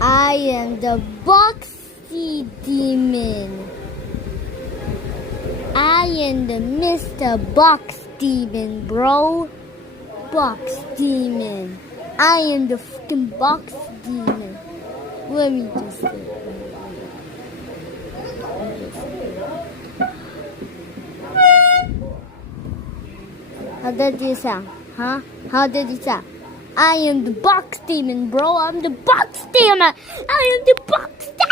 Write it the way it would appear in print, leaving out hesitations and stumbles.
I am the Boxy Demon. I am the Mr. Box Demon, bro. Box Demon. I am the fucking Box Demon. Let me just say. How did you sound? Huh? How did you sound? I am the Box Demon, bro. I'm the Box Demon. I am the Box Demon.